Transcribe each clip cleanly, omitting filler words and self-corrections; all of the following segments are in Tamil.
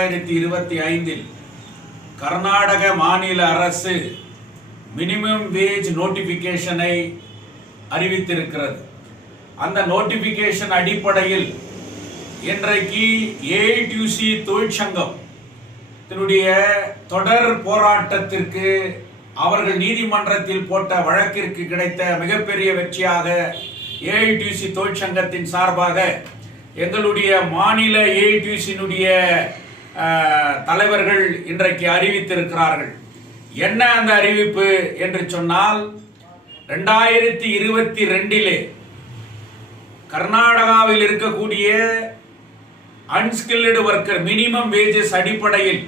2025 கர்நாடக மாநில அரசு மினிமம் வேஜ் நோட்டிபிகேஷனை அறிவித்திருக்கிறது. அந்த நோட்டிபிகேஷன் அடிப்படையில் இன்றைக்கு ஏஐடியூசி தொழிற்சங்கம் தொடர் போராட்டத்திற்கு அவர்கள் நீதிமன்றத்தில் போட்ட வழக்கிற்கு கிடைத்த மிகப்பெரிய வெற்றியாக ஏஐடியூசி தொழிற்சங்கத்தின் சார்பாக எங்களுடைய மாநில ஏஐடியூசியினுடைய தலைவர்கள் இன்றைக்கு அறிவித்திருக்கிறார்கள். என்ன அந்த அறிவிப்பு என்று சொன்னால், 2022 கர்நாடகாவில் இருக்கக்கூடிய அன்ஸ்கில்டு ஒர்க்கர் மினிமம் வேஜஸ் அடிப்படையில்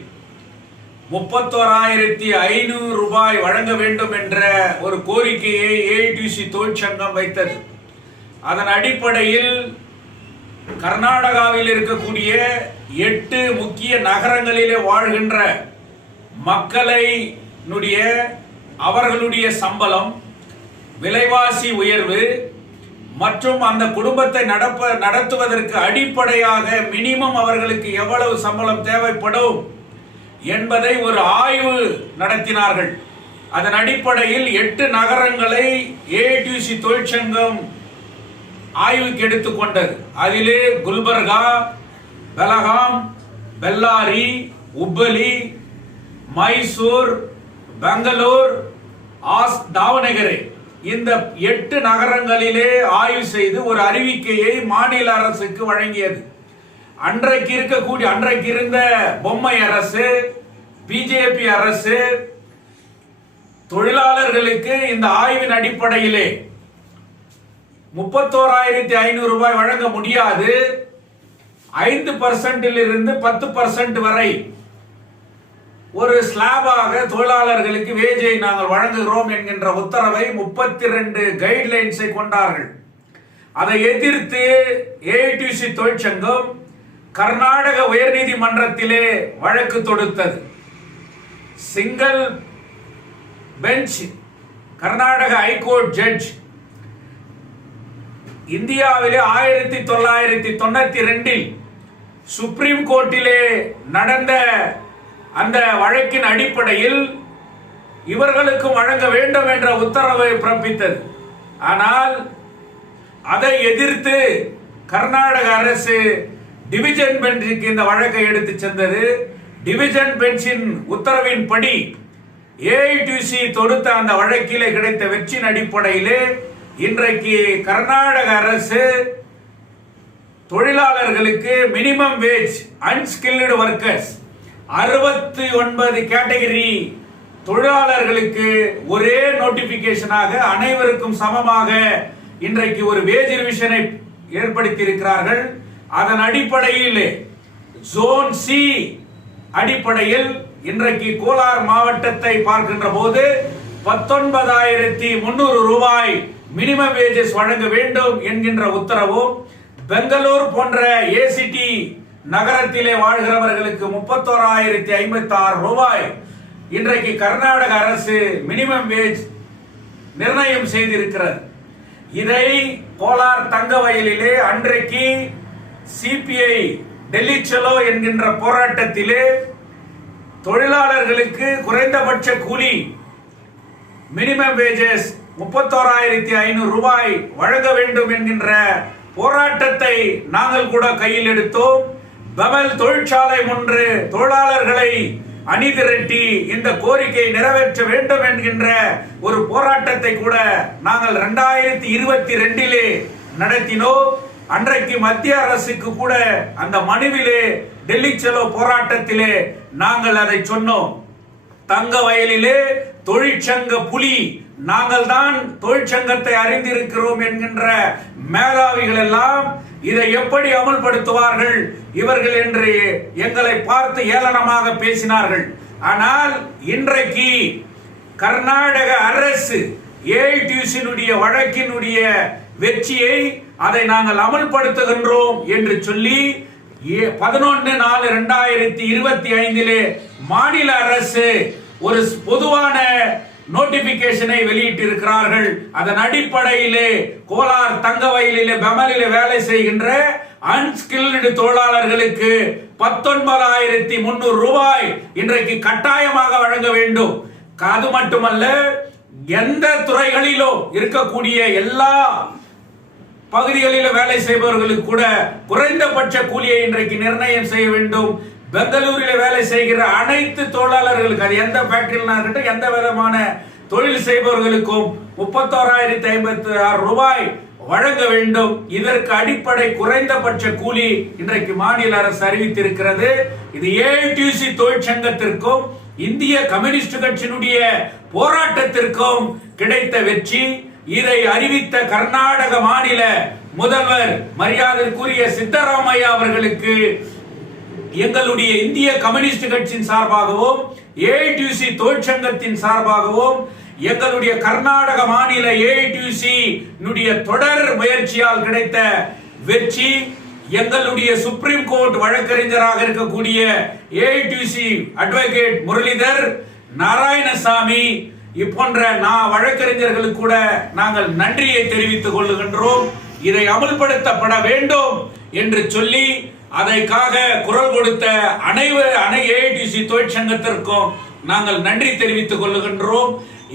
31,500 ரூபாய் வழங்க வேண்டும் என்ற ஒரு கோரிக்கையை ஏஐடியூசி தொழிற்சங்கம் வைத்தது. அதன் அடிப்படையில் கர்நாடகாவில் இருக்கக்கூடிய 8 முக்கிய நகரங்களிலே வாழ்கின்ற அவர்களுடைய சம்பளம், விலைவாசி உயர்வு மற்றும் அந்த குடும்பத்தை நடத்துவதற்கு அடிப்படையாக மினிமம் அவர்களுக்கு எவ்வளவு சம்பளம் தேவைப்படும் என்பதை ஒரு ஆய்வு நடத்தினார்கள். அதன் அடிப்படையில் 8 நகரங்களை ஏஐடியூசி தொழிற்சங்கம் ஆய்வுக்கு எடுத்துக்கொண்டது. அதிலே குல்பர்கா, பெலகாம், பெல்லாரி, உப்பலி, மைசூர், பெங்களூர், தாவணகரே இந்த 8 நகரங்களிலே ஆய்வு செய்து ஒரு அறிவிக்கையை மாநில அரசுக்கு வழங்கியது. அன்றைக்கு இருந்த பொம்மை அரசு, பிஜேபி அரசு தொழிலாளர்களுக்கு இந்த ஆய்வின் அடிப்படையிலே 31,500 ரூபாய் வழங்க முடியாது, 5% இருந்து 10% வரை ஒரு ஸ்லாபாக தொழிலாளர்களுக்கு வேஜை நாங்கள் வழங்குகிறோம் என்கின்ற உத்தரவை 32 கைட்லைன்ஸை கொண்டார்கள். அதை எதிர்த்து ஏஐடியூசி தொழிற்சங்கம் கர்நாடக உயர்நீதிமன்றத்திலே வழக்கு தொடுத்தது. Single bench Karnataka high court judge இந்தியாவிலே 1992 சுப்ரீம் கோர்ட்டிலே நடந்த அந்த வழக்கின் அடிப்படையில் இவர்களுக்கும் வழங்க வேண்டும் என்ற உத்தரவை பிறப்பித்தது. ஆனால் அதை எதிர்த்து கர்நாடக அரசு டிவிஷன் பெஞ்சுக்கு இந்த வழக்கை எடுத்து சென்றது. டிவிஷன் பெஞ்சின் உத்தரவின்படி ஏஐடியூசி தொடுத்த அந்த வழக்கிலே கிடைத்த வெற்றியின் அடிப்படையிலே இன்றைக்கு கர்நாடக அரசு தொழிலாளர்களுக்கு minimum wage unskilled workers 69 category தொழிலாளர்களுக்கு ஒரே நோட்டிபிகேஷனாக அனைவருக்கும் சமமாக இன்றைக்கு ஒரு வேஜ் ரிவிஷனை ஏற்படுத்தி இருக்கிறார்கள். அதன் அடிப்படையில் ஜோன் சி அடிப்படையில் இன்றைக்கு கோலார் மாவட்டத்தை பார்க்கின்ற போது 19,300 ரூபாய் மினிமம் வேஜஸ் வழங்க வேண்டும் என்கின்ற உத்தரவும், பெங்களூர் போன்ற ஏசிடி நகரத்திலே வாழ்கிறவர்களுக்கு 31,056 ரூபாய் இன்றைக்கு கர்நாடக அரசு மினிமம் வேஜ் நிர்ணயம் செய்திருக்கிறது. இதை கோலார் தங்க வயலிலே அன்றைக்கு சிபிஐ டெல்லி சலோ என்கின்ற போராட்டத்திலே தொழிலாளர்களுக்கு குறைந்தபட்ச கூலி மினிமம் வேஜஸ் 31,500 ரூபாய் வழங்க வேண்டும் என்கின்ற போராட்டத்தை நாங்கள் கூட கையில் எடுத்தோம். பமல் தொழிற்சாலை ஒன்று தொழிலாளர்களை அணிதிரட்டி இந்த கோரிக்கை நிறைவேற்ற வேண்டும் என்கின்ற ஒரு போராட்டத்தை கூட நாங்கள் 2022 நடத்தினோம். அன்றைக்கு மத்திய அரசுக்கு கூட அந்த மனுவிலே டெல்லி செலோ போராட்டத்திலே நாங்கள் அதை சொன்னோம். தங்க வயலிலே தொழிற்சங்க புலி நாங்கள் தான் தொழிற்சங்கத்தை அறிந்திருக்கிறோம் என்கின்ற மேதாவிகள் எல்லாம் இதை எப்படி அமல்படுத்துவார்கள் இவர்கள் என்று எங்களை பார்த்து ஏளனமாக பேசினார்கள். ஆனால் இன்றைக்கு கர்நாடக அரசு ஏஐடியூசியினுடைய வழக்கினுடைய வெற்றியை அதை நாங்கள் அமல்படுத்துகின்றோம் என்று சொல்லி 11/4/2025 மாநில அரசு ஒரு பொதுவான நோட்டிபிகேஷனை வெளியிட்டிருக்கிறார்கள். அதன் அடிப்படையிலே கோலார் தங்க வயலிலே பெமலிலே வேலை செய்கின்ற அன்ஸ்கில்டு தொழிலாளர்களுக்கு 19,300 ரூபாய் இன்றைக்கு கட்டாயமாக வழங்க வேண்டும். அது மட்டுமல்ல, எந்த துறைகளிலும் இருக்கக்கூடிய எல்லா பகுதிகளில் வேலை செய்பவர்களுக்கு கூட குறைந்தபட்ச கூலியை இன்றைக்கு நிர்ணயம் செய்ய வேண்டும். பெங்களூரில் வேலை செய்கிற அனைத்து தொழிலாளர்களுக்கு, அது எந்த ஃபேக்டரியிலும் இருக்கட்டும், எந்த விதமான தொழில் செய்பவர்களுக்கும் 31,056 ரூபாய் வழங்க வேண்டும். இதற்கு அடிப்படை குறைந்தபட்ச கூலி இன்றைக்கு மாநில அரசு அறிவித்திருக்கிறது. இது ஏஐடியூசி தொழிற்சங்கத்திற்கும் இந்திய கம்யூனிஸ்ட் கட்சியினுடைய போராட்டத்திற்கும் கிடைத்த வெற்றி. இதை அறிவித்த கர்நாடக மாநில முதல்வர் மரியாதைக்குரிய சித்தராமையா அவர்களுக்கு எங்களுடைய இந்திய கம்யூனிஸ்ட் கட்சியின் சார்பாகவும் ஏஐடியூசி தொழிற்சங்கத்தின் சார்பாகவும் எங்களுடைய கர்நாடக மாநில ஏஐடியூசி தொடர் முயற்சியால் கிடைத்த வெற்றி, எங்களுடைய சுப்ரீம் கோர்ட் வழக்கறிஞராக இருக்கக்கூடிய ஏஐடியூசி அட்வொகேட் முரளிதர் நாராயணசாமி போன்ற வழக்கறிஞர்களுக்கு கூட நாங்கள் நன்றியை தெரிவித்துக் கொள்ளுகின்றோம். இதை அமல்படுத்தப்பட வேண்டும் என்று சொல்லி அதற்காக குரல் கொடுத்த அனை ஏஐடியூசி தொழிற்சங்கத்திற்கும் நாங்கள் நன்றி தெரிவித்துக் கொள்ளுகின்றோம்.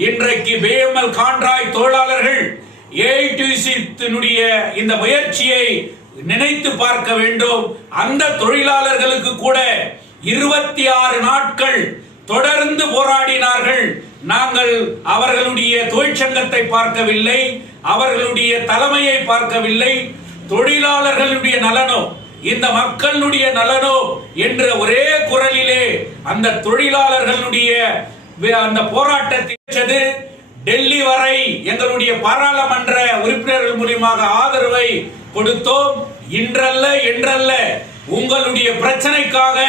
இன்றைக்கு பிஎம்எல் கான்ட்ராக்ட் தொழிலாளர்கள் ஏஐடியூசி இந்த முயற்சியை நினைத்து பார்க்க வேண்டும். அந்த தொழிலாளர்களுக்கு கூட 26 நாட்கள் தொடர்ந்து போராடினார்கள். நாங்கள் அவர்களுடைய தொழிற்சங்கத்தை பார்க்கவில்லை, அவர்களுடைய தலைமையை பார்க்கவில்லை. தொழிலாளர்களுடைய நலனோ இந்த மக்களுடைய நலனோ என்ற ஒரே குரலிலே அந்த தொழிலாளர்களுடைய அந்த போராட்டத்தை டெல்லி வரை எங்களுடைய பாராளுமன்ற உறுப்பினர்கள் மூலமாக ஆதரவை கொடுத்தோம். இன்றல்ல என்றல்ல உங்களுடைய பிரச்சனைக்காக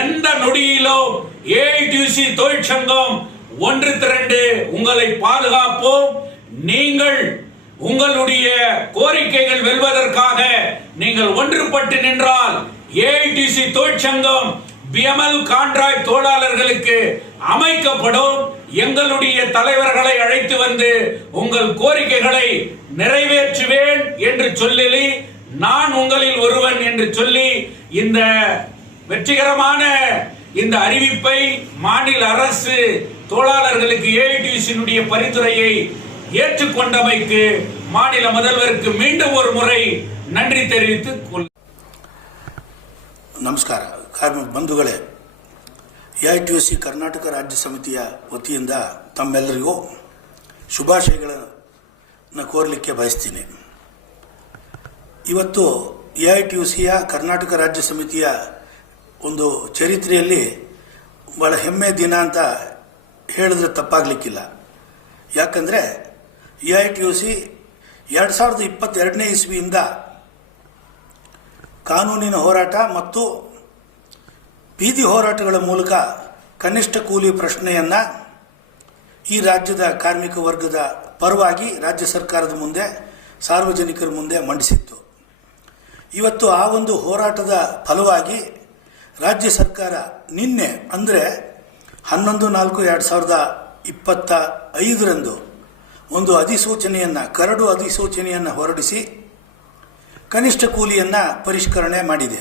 எந்த நொடியிலும் ஏஐடியூசி தொழிற்சங்கம் ஒன்று திரண்டு உங்களை பாதுகாப்போம். நீங்கள் உங்களுடைய கோரிக்கைகள் வெல்வதற்காக நீங்கள் ஒன்றுபட்டு நின்றால் ஏஐடியூசி தொழிற்சங்கம் பிஎம்எல் கான்ட்ராக்ட் தொழிலாளர்களுக்கு அமைக்கப்படும். எங்களுடைய தலைவர்களை அழைத்து வந்து உங்கள் கோரிக்கைகளை நிறைவேற்றுவேன் என்று சொல்லி நான் உங்களில் ஒருவன் என்று சொல்லி இந்த வெற்றிகரமான இந்த அறிவிப்பை மாநில அரசு தொழிலாளர்களுக்கு ஏஐடியூசி பரிந்துரையை ஏற்றுக்கொண்டமைக்கு மாநில முதல்வருக்கு மீண்டும் ஒரு ಮುறை ನನ್ರಿ தெரிவித்து ನಮಸ್ಕಾರ. ಕಾರ್ಮಿಕ ಬಂಧುಗಳೇ, ಎಐಟಿಯುಸಿ ಕರ್ನಾಟಕ ರಾಜ್ಯ ಸಮಿತಿಯ ವತಿಯಿಂದ ತಮ್ಮೆಲ್ಲರಿಗೂ ಶುಭಾಶಯಗಳನ್ನು ಕೋರಲಿಕ್ಕೆ ಬಯಸ್ತೀನಿ. ಇವತ್ತು ಎಐಟಿಯುಸಿಯ ಕರ್ನಾಟಕ ರಾಜ್ಯ ಸಮಿತಿಯ ಒಂದು ಚರಿತ್ರೆಯಲ್ಲಿ ಬಹಳ ಹೆಮ್ಮೆ ದಿನ ಅಂತ ಹೇಳಿದ್ರೆ ತಪ್ಪಾಗಲಿಕ್ಕಿಲ್ಲ. ಯಾಕಂದರೆ ಎಐಟಿಯುಸಿ 2022ನೇ ಇಸ್ವಿಯಿಂದ ಕಾನೂನಿನ ಹೋರಾಟ ಮತ್ತು ಬೀದಿ ಹೋರಾಟಗಳ ಮೂಲಕ ಕನಿಷ್ಠ ಕೂಲಿ ಪ್ರಶ್ನೆಯನ್ನು ಈ ರಾಜ್ಯದ ಕಾರ್ಮಿಕ ವರ್ಗದ ಪರವಾಗಿ ರಾಜ್ಯ ಸರ್ಕಾರದ ಮುಂದೆ, ಸಾರ್ವಜನಿಕರ ಮುಂದೆ ಮಂಡಿಸಿತ್ತು. ಇವತ್ತು ಆ ಒಂದು ಹೋರಾಟದ ಫಲವಾಗಿ ರಾಜ್ಯ ಸರ್ಕಾರ ನಿನ್ನೆ ಅಂದರೆ 11/4/2025 ಒಂದು ಅಧಿಸೂಚನೆಯನ್ನು, ಕರಡು ಅಧಿಸೂಚನೆಯನ್ನು ಹೊರಡಿಸಿ ಕನಿಷ್ಠ ಕೂಲಿಯನ್ನು ಪರಿಷ್ಕರಣೆ ಮಾಡಿದೆ.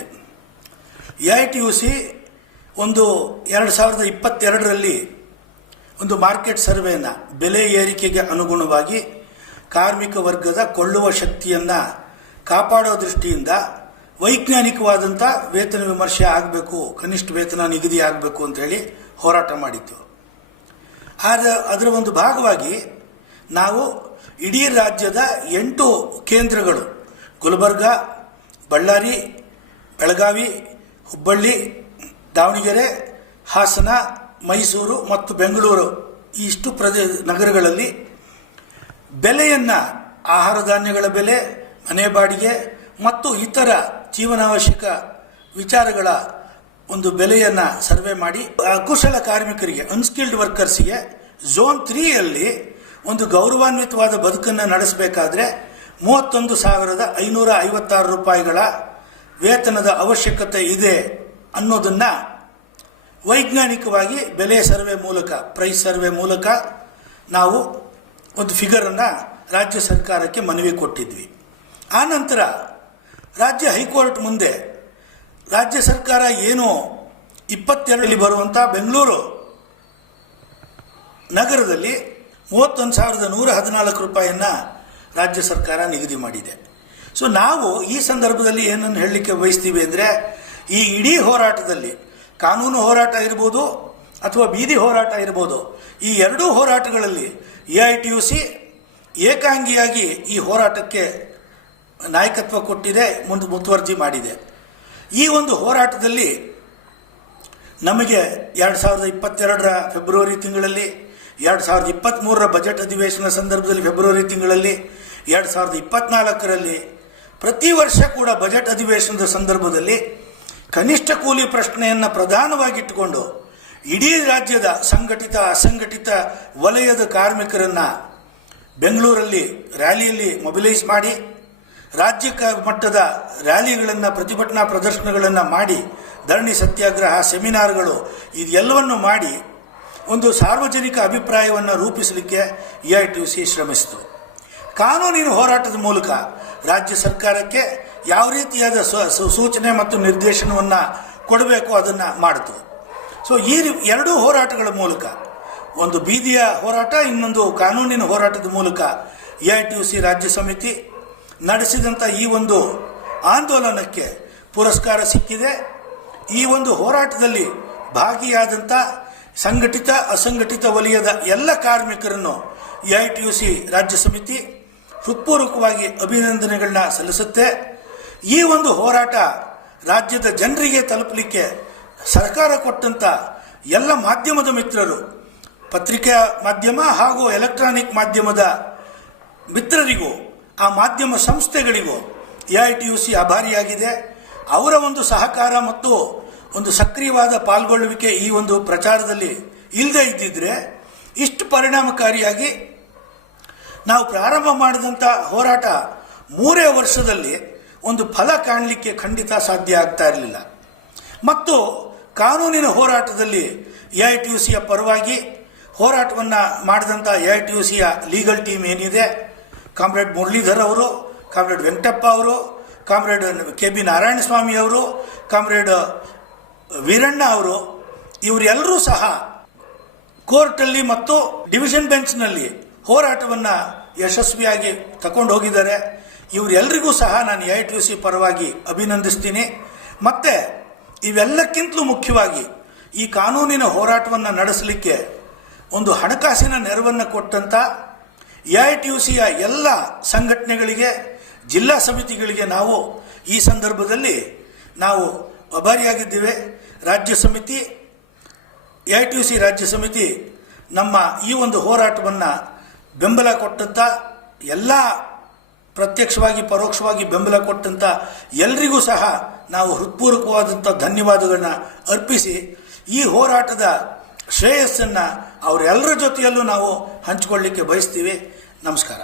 ಎಐಟಿಯುಸಿ ಒಂದು 2022ರಲ್ಲಿ ಒಂದು ಮಾರ್ಕೆಟ್ ಸರ್ವೆಯನ್ನು, ಬೆಲೆ ಏರಿಕೆಗೆ ಅನುಗುಣವಾಗಿ ಕಾರ್ಮಿಕ ವರ್ಗದ ಕೊಳ್ಳುವ ಶಕ್ತಿಯನ್ನು ಕಾಪಾಡೋ ದೃಷ್ಟಿಯಿಂದ ವೈಜ್ಞಾನಿಕವಾದಂಥ ವೇತನ ವಿಮರ್ಶೆ ಆಗಬೇಕು, ಕನಿಷ್ಠ ವೇತನ ನಿಗದಿ ಆಗಬೇಕು ಅಂತ ಹೇಳಿ ಹೋರಾಟ ಮಾಡಿತ್ತು. ಅದರ ಒಂದು ಭಾಗವಾಗಿ ನಾವು ಇಡೀ ರಾಜ್ಯದ 8 ಕೇಂದ್ರಗಳು, ಗುಲ್ಬರ್ಗ, ಬಳ್ಳಾರಿ, ಬೆಳಗಾವಿ, ಹುಬ್ಬಳ್ಳಿ, ದಾವಣಗೆರೆ, ಹಾಸನ, ಮೈಸೂರು ಮತ್ತು ಬೆಂಗಳೂರು ಇಷ್ಟು ನಗರಗಳಲ್ಲಿ ಬೆಲೆಯನ್ನು, ಆಹಾರ ಧಾನ್ಯಗಳ ಬೆಲೆ, ಮನೆ ಬಾಡಿಗೆ ಮತ್ತು ಇತರ ಜೀವನಾವಶ್ಯಕ ವಿಚಾರಗಳ ಒಂದು ಬೆಲೆಯನ್ನು ಸರ್ವೆ ಮಾಡಿ ಅಕುಶಲ ಕಾರ್ಮಿಕರಿಗೆ, ಅನ್ಸ್ಕಿಲ್ಡ್ ವರ್ಕರ್ಸ್ಗೆ ಝೋನ್ 3ಯಲ್ಲಿ ಒಂದು ಗೌರವಾನ್ವಿತವಾದ ಬದುಕನ್ನು ನಡೆಸಬೇಕಾದ್ರೆ 31,556 ರೂಪಾಯಿಗಳ ವೇತನದ ಅವಶ್ಯಕತೆ ಇದೆ ಅನ್ನೋದನ್ನು ವೈಜ್ಞಾನಿಕವಾಗಿ ಬೆಲೆ ಸರ್ವೆ ಮೂಲಕ, ಪ್ರೈಸ್ ಸರ್ವೆ ಮೂಲಕ ನಾವು ಒಂದು ಫಿಗರನ್ನು ರಾಜ್ಯ ಸರ್ಕಾರಕ್ಕೆ ಮನವಿ ಕೊಟ್ಟಿದ್ವಿ. ಆನಂತರ ರಾಜ್ಯ ಹೈಕೋರ್ಟ್ ಮುಂದೆ ರಾಜ್ಯ ಸರ್ಕಾರ ಏನು 22 ಬರುವಂಥ ಬೆಂಗಳೂರು ನಗರದಲ್ಲಿ 31,114 ರೂಪಾಯಿಯನ್ನು ರಾಜ್ಯ ಸರ್ಕಾರ ನಿಗದಿ ಮಾಡಿದೆ. ಸೊ ನಾವು ಈ ಸಂದರ್ಭದಲ್ಲಿ ಏನನ್ನು ಹೇಳಲಿಕ್ಕೆ ಬಯಸ್ತೀವಿ ಅಂದರೆ, ಈ ಇಡೀ ಹೋರಾಟದಲ್ಲಿ ಕಾನೂನು ಹೋರಾಟ ಇರ್ಬೋದು ಅಥವಾ ಬೀದಿ ಹೋರಾಟ ಇರ್ಬೋದು, ಈ ಎರಡೂ ಹೋರಾಟಗಳಲ್ಲಿ AITUC ಏಕಾಂಗಿಯಾಗಿ ಈ ಹೋರಾಟಕ್ಕೆ ನಾಯಕತ್ವ ಕೊಟ್ಟಿದೆ, ಮುತುವರ್ಜಿ ಮಾಡಿದೆ. ಈ ಒಂದು ಹೋರಾಟದಲ್ಲಿ ನಮಗೆ 2022ರ ಫೆಬ್ರವರಿ ತಿಂಗಳಲ್ಲಿ, 2023ರ ಬಜೆಟ್ ಅಧಿವೇಶನ ಸಂದರ್ಭದಲ್ಲಿ ಫೆಬ್ರವರಿ ತಿಂಗಳಲ್ಲಿ, 2024ರಲ್ಲಿ ಪ್ರತಿ ವರ್ಷ ಕೂಡ ಬಜೆಟ್ ಅಧಿವೇಶನದ ಸಂದರ್ಭದಲ್ಲಿ ಕನಿಷ್ಠ ಕೂಲಿ ಪ್ರಶ್ನೆಯನ್ನು ಪ್ರಧಾನವಾಗಿಟ್ಟುಕೊಂಡು ಇಡೀ ರಾಜ್ಯದ ಸಂಘಟಿತ ಅಸಂಘಟಿತ ವಲಯದ ಕಾರ್ಮಿಕರನ್ನು ಬೆಂಗಳೂರಲ್ಲಿ ರ್ಯಾಲಿಯಲ್ಲಿ ಮೊಬಿಲೈಸ್ ಮಾಡಿ, ರಾಜ್ಯ ಮಟ್ಟದ ರ್ಯಾಲಿಗಳನ್ನು, ಪ್ರತಿಭಟನಾ ಪ್ರದರ್ಶನಗಳನ್ನು ಮಾಡಿ, ಧರಣಿ ಸತ್ಯಾಗ್ರಹ, ಸೆಮಿನಾರ್ಗಳು ಇದೆಲ್ಲವನ್ನು ಮಾಡಿ ಒಂದು ಸಾರ್ವಜನಿಕ ಅಭಿಪ್ರಾಯವನ್ನು ರೂಪಿಸಲಿಕ್ಕೆ AITUC ಶ್ರಮಿಸಿತು. ಕಾನೂನಿನ ಹೋರಾಟದ ಮೂಲಕ ರಾಜ್ಯ ಸರ್ಕಾರಕ್ಕೆ ಯಾವ ರೀತಿಯಾದ ಸೂಚನೆ ಮತ್ತು ನಿರ್ದೇಶನವನ್ನು ಕೊಡಬೇಕು ಅದನ್ನು ಮಾಡಿತು. ಸೊ ಈ ಎರಡೂ ಹೋರಾಟಗಳ ಮೂಲಕ, ಒಂದು ಬೀದಿಯ ಹೋರಾಟ, ಇನ್ನೊಂದು ಕಾನೂನಿನ ಹೋರಾಟದ ಮೂಲಕ AITUC ರಾಜ್ಯ ಸಮಿತಿ ನಡೆಸಿದಂಥ ಈ ಒಂದು ಆಂದೋಲನಕ್ಕೆ ಪುರಸ್ಕಾರ ಸಿಕ್ಕಿದೆ. ಈ ಒಂದು ಹೋರಾಟದಲ್ಲಿ ಭಾಗಿಯಾದಂಥ ಸಂಘಟಿತ ಅಸಂಘಟಿತ ವಲಯದ ಎಲ್ಲ ಕಾರ್ಮಿಕರನ್ನು AITUC ರಾಜ್ಯ ಸಮಿತಿ ಹೃತ್ಪೂರ್ವಕವಾಗಿ ಅಭಿನಂದನೆಗಳನ್ನ ಸಲ್ಲಿಸುತ್ತೆ. ಈ ಒಂದು ಹೋರಾಟ ರಾಜ್ಯದ ಜನರಿಗೆ ತಲುಪಲಿಕ್ಕೆ ಸರ್ಕಾರ ಕೊಟ್ಟಂಥ ಎಲ್ಲ ಮಾಧ್ಯಮದ ಮಿತ್ರರು, ಪತ್ರಿಕಾ ಮಾಧ್ಯಮ ಹಾಗೂ ಎಲೆಕ್ಟ್ರಾನಿಕ್ ಮಾಧ್ಯಮದ ಮಿತ್ರರಿಗೂ, ಆ ಮಾಧ್ಯಮ ಸಂಸ್ಥೆಗಳಿಗೂ AITUC ಆಭಾರಿಯಾಗಿದೆ. ಅವರ ಒಂದು ಸಹಕಾರ ಮತ್ತು ಒಂದು ಸಕ್ರಿಯವಾದ ಪಾಲ್ಗೊಳ್ಳುವಿಕೆ ಈ ಒಂದು ಪ್ರಚಾರದಲ್ಲಿ ಇಲ್ಲದೇ ಇದ್ದಿದ್ರೆ ಇಷ್ಟು ಪರಿಣಾಮಕಾರಿಯಾಗಿ ನಾವು ಪ್ರಾರಂಭ ಮಾಡಿದಂಥ ಹೋರಾಟ 3 ವರ್ಷದಲ್ಲಿ ಒಂದು ಫಲ ಕಾಣಲಿಕ್ಕೆ ಖಂಡಿತ ಸಾಧ್ಯ ಆಗ್ತಾ ಇರಲಿಲ್ಲ. ಮತ್ತು ಕಾನೂನಿನ ಹೋರಾಟದಲ್ಲಿ AITUCಯ ಪರವಾಗಿ ಹೋರಾಟವನ್ನು ಮಾಡಿದಂಥ AITUCಯ ಲೀಗಲ್ ಟೀಮ್ ಏನಿದೆ, ಕಾಮ್ರೇಡ್ ಮುರಳೀಧರ್ ಅವರು, ಕಾಮ್ರೇಡ್ ವೆಂಕಟಪ್ಪ ಅವರು, ಕಾಮ್ರೇಡ್ KB ನಾರಾಯಣಸ್ವಾಮಿ ಅವರು, ಕಾಮ್ರೇಡ್ ವೀರಣ್ಣ ಅವರು, ಇವರೆಲ್ಲರೂ ಸಹ ಕೋರ್ಟಲ್ಲಿ ಮತ್ತು ಡಿವಿಷನ್ ಬೆಂಚ್ನಲ್ಲಿ ಹೋರಾಟವನ್ನು ಯಶಸ್ವಿಯಾಗಿ ತಗೊಂಡು ಹೋಗಿದ್ದಾರೆ. ಇವರೆಲ್ಲರಿಗೂ ಸಹ ನಾನು AITUC ಪರವಾಗಿ ಅಭಿನಂದಿಸ್ತೀನಿ. ಮತ್ತು ಇವೆಲ್ಲಕ್ಕಿಂತಲೂ ಮುಖ್ಯವಾಗಿ ಈ ಕಾನೂನಿನ ಹೋರಾಟವನ್ನು ನಡೆಸಲಿಕ್ಕೆ ಒಂದು ಹಣಕಾಸಿನ ನೆರವನ್ನು ಕೊಟ್ಟಂಥ AITUCಯ ಎಲ್ಲ ಸಂಘಟನೆಗಳಿಗೆ, ಜಿಲ್ಲಾ ಸಮಿತಿಗಳಿಗೆ ನಾವು ಈ ಸಂದರ್ಭದಲ್ಲಿ ನಾವು ಆಭಾರಿಯಾಗಿದ್ದೇವೆ. ರಾಜ್ಯ ಸಮಿತಿ, AITUC ರಾಜ್ಯ ಸಮಿತಿ ನಮ್ಮ ಈ ಒಂದು ಹೋರಾಟವನ್ನು ಬೆಂಬಲ ಕೊಟ್ಟಂಥ ಎಲ್ಲ, ಪ್ರತ್ಯಕ್ಷವಾಗಿ ಪರೋಕ್ಷವಾಗಿ ಬೆಂಬಲ ಕೊಟ್ಟಂಥ ಎಲ್ರಿಗೂ ಸಹ ನಾವು ಹೃತ್ಪೂರ್ವಕವಾದಂಥ ಧನ್ಯವಾದಗಳನ್ನ ಅರ್ಪಿಸಿ, ಈ ಹೋರಾಟದ ಶ್ರೇಯಸ್ಸನ್ನು ಅವರೆಲ್ಲರ ಜೊತೆಯಲ್ಲೂ ನಾವು ಹಂಚಿಕೊಳ್ಳಿಕ್ಕೆ ಬಯಸ್ತೀವಿ. ನಮಸ್ಕಾರ.